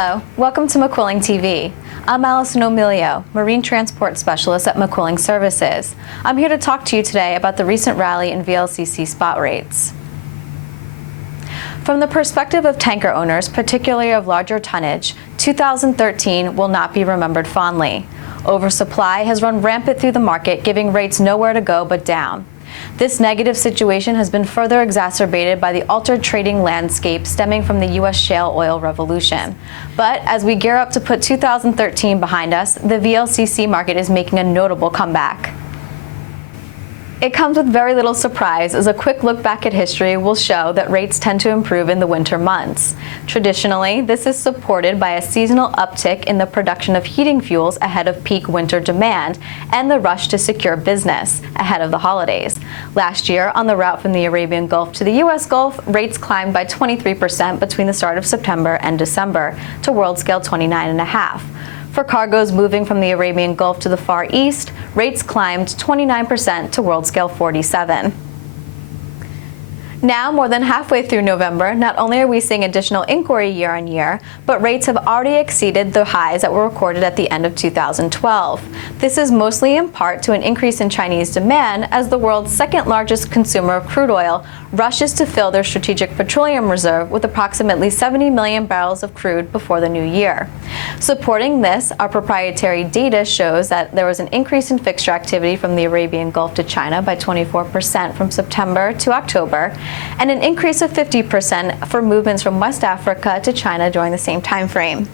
Hello, welcome to McQuilling TV. I'm Allison O'Melio, Marine Transport Specialist at McQuilling Services. I'm here to talk to you today about the recent rally in VLCC spot rates. From the perspective of tanker owners, particularly of larger tonnage, 2013 will not be remembered fondly. Oversupply has run rampant through the market, giving rates nowhere to go but down. This negative situation has been further exacerbated by the altered trading landscape stemming from the U.S. shale oil revolution. But as we gear up to put 2013 behind us, the VLCC market is making a notable comeback. It comes with very little surprise, as a quick look back at history will show that rates tend to improve in the winter months. Traditionally, this is supported by a seasonal uptick in the production of heating fuels ahead of peak winter demand and the rush to secure business ahead of the holidays. Last year, on the route from the Arabian Gulf to the U.S. Gulf, rates climbed by 23% between the start of September and December to world scale 29.5. For cargoes moving from the Arabian Gulf to the Far East, rates climbed 29% to world scale 47. Now, more than halfway through November, not only are we seeing additional inquiry year on year, but rates have already exceeded the highs that were recorded at the end of 2012. This is mostly in part to an increase in Chinese demand as the world's second largest consumer of crude oil rushes to fill their strategic petroleum reserve with approximately 70 million barrels of crude before the new year. Supporting this, our proprietary data shows that there was an increase in fixture activity from the Arabian Gulf to China by 24% from September to October, and an increase of 50% for movements from West Africa to China during the same time frame.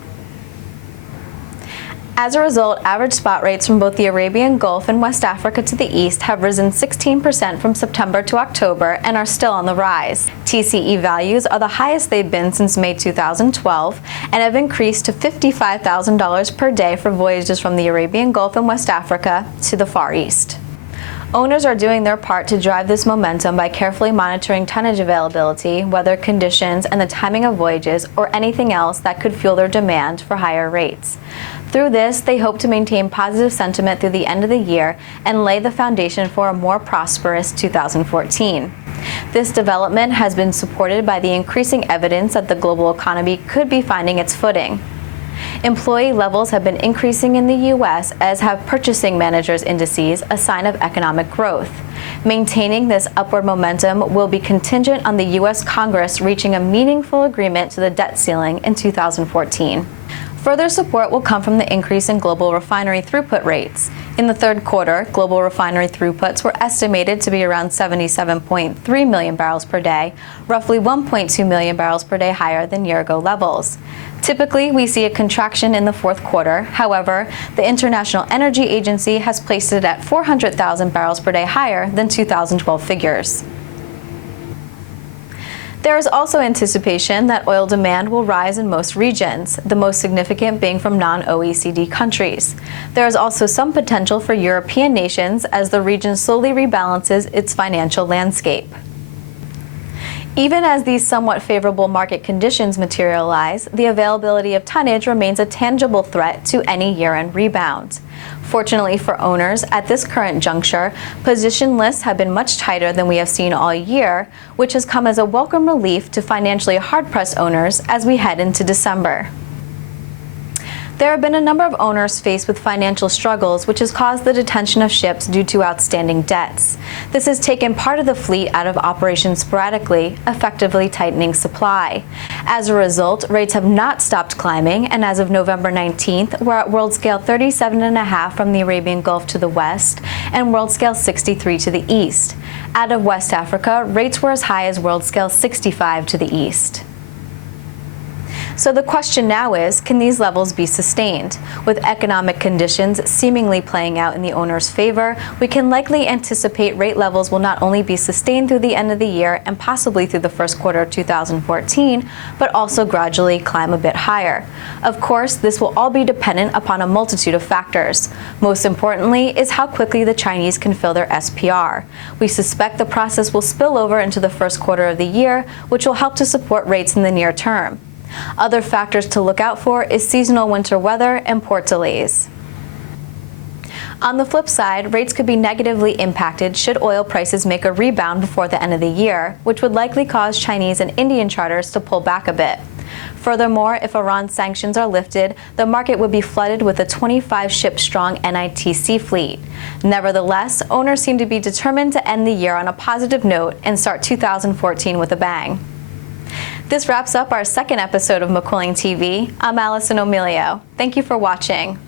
As a result, average spot rates from both the Arabian Gulf and West Africa to the east have risen 16% from September to October and are still on the rise. TCE values are the highest they've been since May 2012 and have increased to $55,000 per day for voyages from the Arabian Gulf and West Africa to the Far East. Owners are doing their part to drive this momentum by carefully monitoring tonnage availability, weather conditions, and the timing of voyages, or anything else that could fuel their demand for higher rates. Through this, they hope to maintain positive sentiment through the end of the year and lay the foundation for a more prosperous 2014. This development has been supported by the increasing evidence that the global economy could be finding its footing. Employee levels have been increasing in the U.S., as have purchasing managers' indices, a sign of economic growth. Maintaining this upward momentum will be contingent on the U.S. Congress reaching a meaningful agreement to the debt ceiling in 2014. Further support will come from the increase in global refinery throughput rates. In the third quarter, global refinery throughputs were estimated to be around 77.3 million barrels per day, roughly 1.2 million barrels per day higher than year-ago levels. Typically, we see a contraction in the fourth quarter. However, the International Energy Agency has placed it at 400,000 barrels per day higher than 2012 figures. There is also anticipation that oil demand will rise in most regions, the most significant being from non-OECD countries. There is also some potential for European nations as the region slowly rebalances its financial landscape. Even as these somewhat favorable market conditions materialize, the availability of tonnage remains a tangible threat to any year-end rebound. Fortunately for owners, at this current juncture, position lists have been much tighter than we have seen all year, which has come as a welcome relief to financially hard-pressed owners as we head into December. There have been a number of owners faced with financial struggles, which has caused the detention of ships due to outstanding debts. This has taken part of the fleet out of operation sporadically, effectively tightening supply. As a result, rates have not stopped climbing, and as of November 19th, we're at world scale 37.5 from the Arabian Gulf to the west and world scale 63 to the east. Out of West Africa, rates were as high as world scale 65 to the east. So the question now is, can these levels be sustained? With economic conditions seemingly playing out in the owner's favor, we can likely anticipate rate levels will not only be sustained through the end of the year and possibly through the first quarter of 2014, but also gradually climb a bit higher. Of course, this will all be dependent upon a multitude of factors. Most importantly is how quickly the Chinese can fill their SPR. We suspect the process will spill over into the first quarter of the year, which will help to support rates in the near term. Other factors to look out for is seasonal winter weather and port delays. On the flip side, rates could be negatively impacted should oil prices make a rebound before the end of the year, which would likely cause Chinese and Indian charters to pull back a bit. Furthermore, if Iran's sanctions are lifted, the market would be flooded with a 25-ship-strong NITC fleet. Nevertheless, owners seem to be determined to end the year on a positive note and start 2014 with a bang. This wraps up our second episode of McQuilling TV. I'm Allison O'Melio. Thank you for watching.